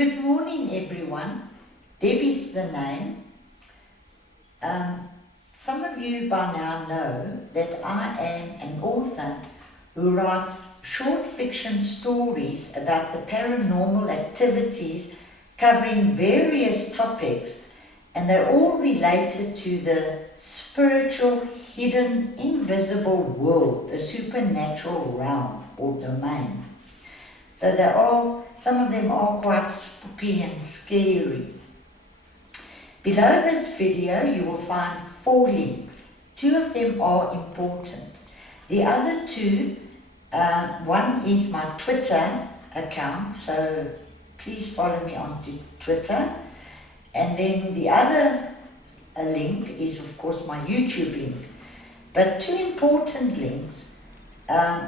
Good morning, everyone. Debbie's the name. Some of you by now know that I am an author who writes short fiction stories about the paranormal activities covering various topics, and they're all related to the spiritual, hidden, invisible world, the supernatural realm or domain. So some of them are quite spooky and scary. Below this video you will find 4 links. 2 of them are important. The other 2, one is my Twitter account, so please follow me on Twitter. And then the other link is of course my YouTube link. But 2 important links.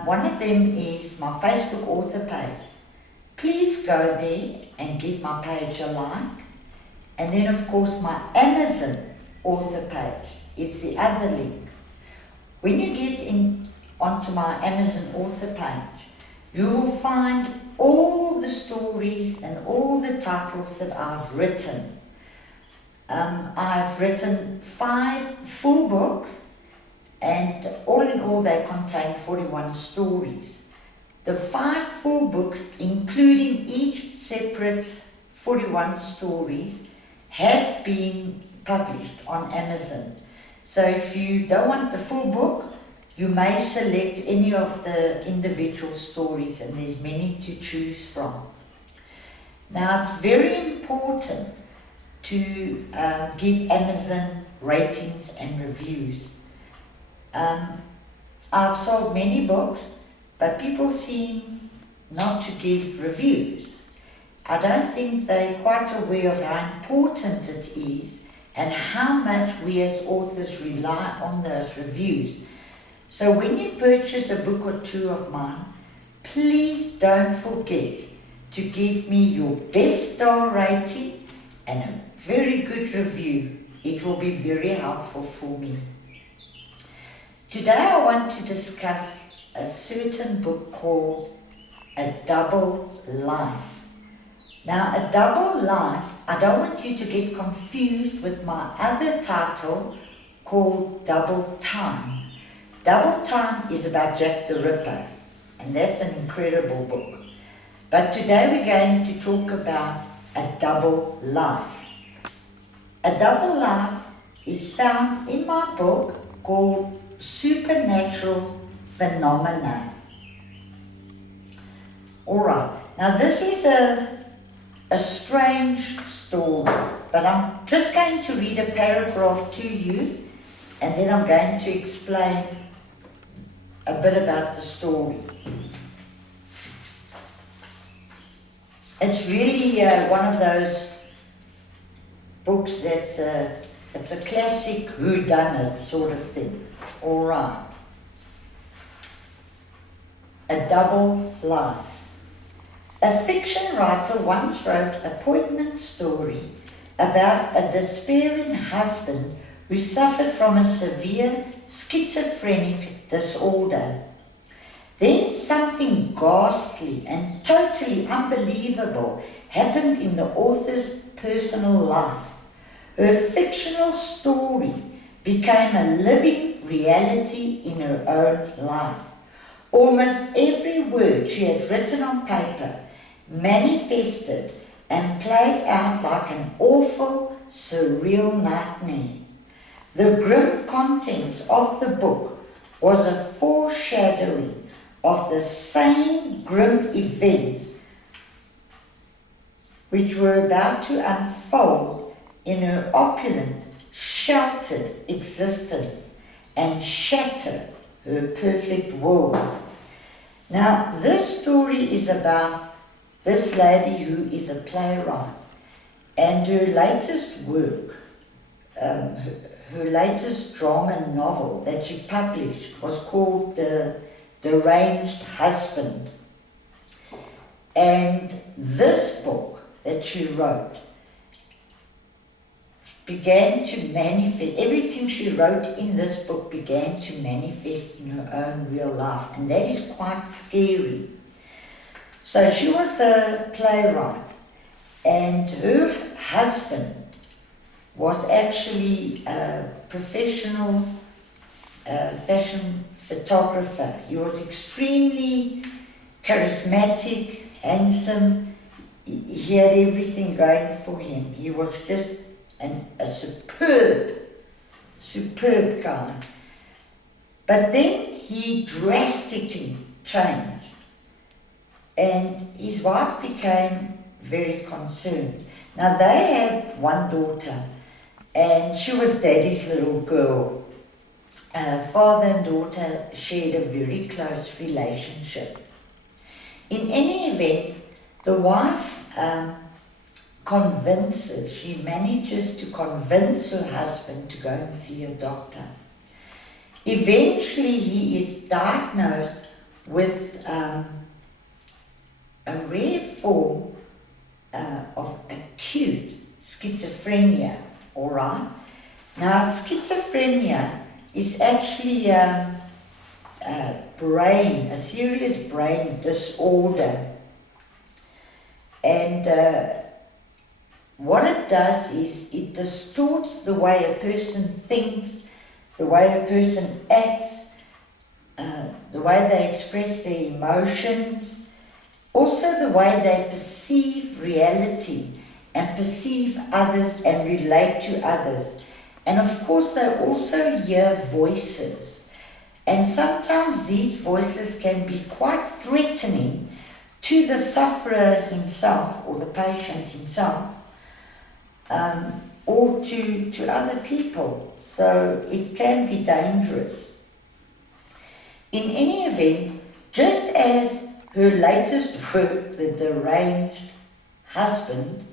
One of them is my Facebook author page. Please go there and give my page a like. And then of course my Amazon author page is the other link. When you get onto my Amazon author page, you will find all the stories and all the titles that I've written. I've written 5 full books, and all in all they contain 41 stories. The 5 full books, including each separate 41 stories, have been published on Amazon. So if you don't want the full book, you may select any of the individual stories, and there's many to choose from. Now it's very important to give Amazon ratings and reviews. I've sold many books, but people seem not to give reviews. I don't think they're quite aware of how important it is and how much we as authors rely on those reviews. So when you purchase a book or 2 of mine, please don't forget to give me your best star rating and a very good review. It will be very helpful for me. Today I want to discuss a certain book called A Double Life. Now, A Double Life, I don't want you to get confused with my other title called Double Time. Double Time is about Jack the Ripper, and that's an incredible book. But today we're going to talk about A Double Life. A Double Life is found in my book called Supernatural Phenomena. Alright, now this is a strange story, but I'm just going to read a paragraph to you, and then I'm going to explain a bit about the story. It's really one of those books that's it's a classic whodunit sort of thing. All right. A Double Life. A fiction writer once wrote a poignant story about a despairing husband who suffered from a severe schizophrenic disorder. Then something ghastly and totally unbelievable happened in the author's personal life. Her fictional story became a living reality in her own life. Almost every word she had written on paper manifested and played out like an awful, surreal nightmare. The grim contents of the book was a foreshadowing of the same grim events which were about to unfold in her opulent, sheltered existence and shatter her perfect world. Now, this story is about this lady who is a playwright, and her latest work, her latest drama novel that she published was called The Deranged Husband. And this book that she wrote began to manifest, everything she wrote in this book began to manifest in her own real life, and that is quite scary. So she was a playwright, and her husband was actually a professional fashion photographer. He was extremely charismatic, handsome. He had everything going for him. He was just a superb guy. But then he drastically changed, and his wife became very concerned. Now they had one daughter, and she was daddy's little girl. Father and daughter shared a very close relationship. In any event, the wife she manages to convince her husband to go and see a doctor. Eventually he is diagnosed with a rare form of acute schizophrenia, all right? Now, schizophrenia is actually a serious brain disorder. And what it does is it distorts the way a person thinks, the way a person acts, the way they express their emotions, also the way they perceive reality and perceive others and relate to others. And of course they also hear voices. And sometimes these voices can be quite threatening to the sufferer himself or the patient himself, or to other people. So it can be dangerous. In any event, just as her latest work, The Deranged Husband,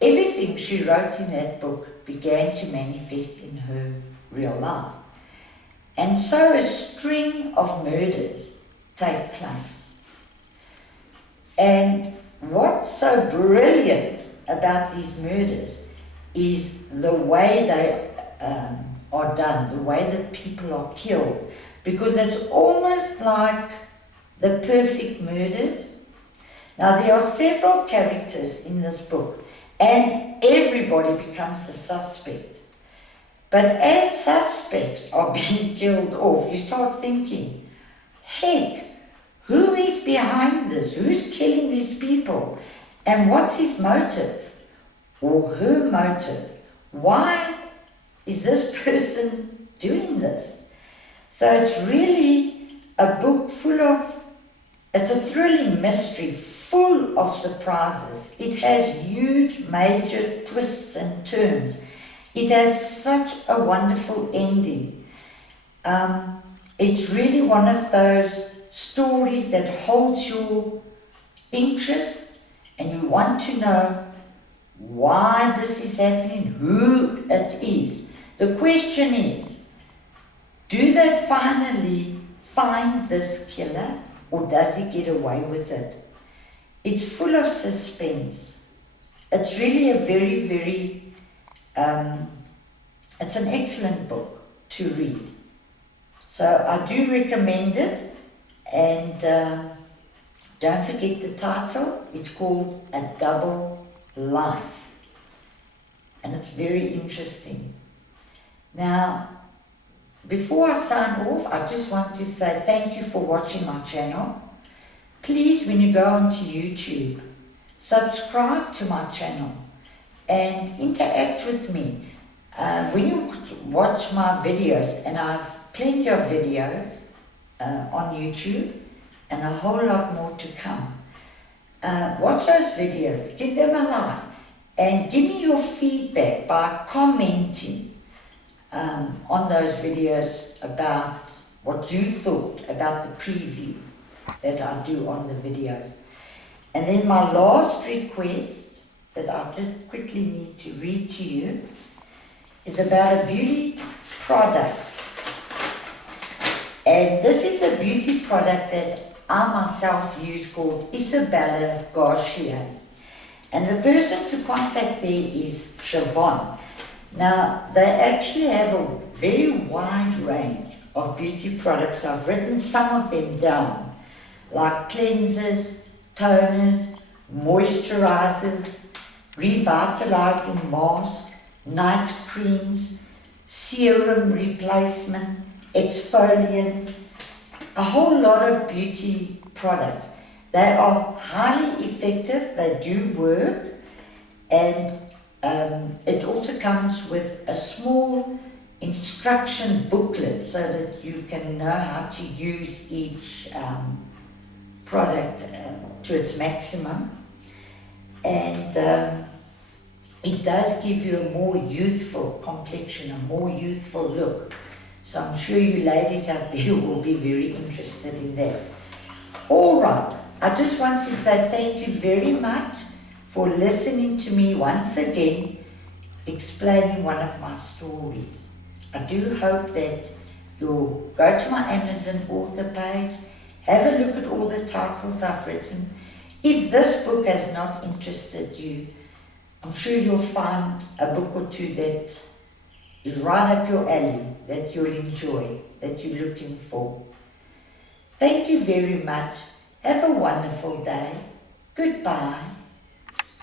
everything she wrote in that book began to manifest in her real life. And so a string of murders take place. And what's so brilliant about these murders is the way they are done, the way that people are killed, because it's almost like the perfect murders. Now there are several characters in this book, and everybody becomes a suspect. But as suspects are being killed off, you start thinking, heck, who is behind this? Who's killing these people? And what's his motive? Or her motive? Why is this person doing this? So it's really a book it's a thrilling mystery full of surprises. It has huge major twists and turns. It has such a wonderful ending. It's really one of those stories that holds your interest and you want to know why this is happening, who it is. The question is, do they finally find this killer, or does he get away with it? It's full of suspense. It's really a very, very, it's an excellent book to read. So I do recommend it, and don't forget the title. It's called A Double Life, and it's very interesting. Now, before I sign off, I just want to say thank you for watching my channel. Please, when you go onto YouTube, subscribe to my channel and interact with me. When you watch my videos, and I have plenty of videos on YouTube and a whole lot more to come, watch those videos, give them a like, and give me your feedback by commenting on those videos about what you thought about the preview that I do on the videos. And then my last request that I just quickly need to read to you is about a beauty product. And this is a beauty product that I myself use called Isabella Garcia. And the person to contact there is Siobhan. Now, they actually have a very wide range of beauty products. I've written some of them down, like cleansers, toners, moisturizers, revitalizing mask, night creams, serum replacement, exfoliant, a whole lot of beauty products. They are highly effective, they do work, and it also comes with a small instruction booklet so that you can know how to use each product to its maximum. And it does give you a more youthful complexion, a more youthful look. So I'm sure you ladies out there will be very interested in that. All right, I just want to say thank you very much for listening to me once again, explaining one of my stories. I do hope that you'll go to my Amazon author page, have a look at all the titles I've written. If this book has not interested you, I'm sure you'll find a book or two that is right up your alley, that you'll enjoy, that you're looking for. Thank you very much. Have a wonderful day. Goodbye.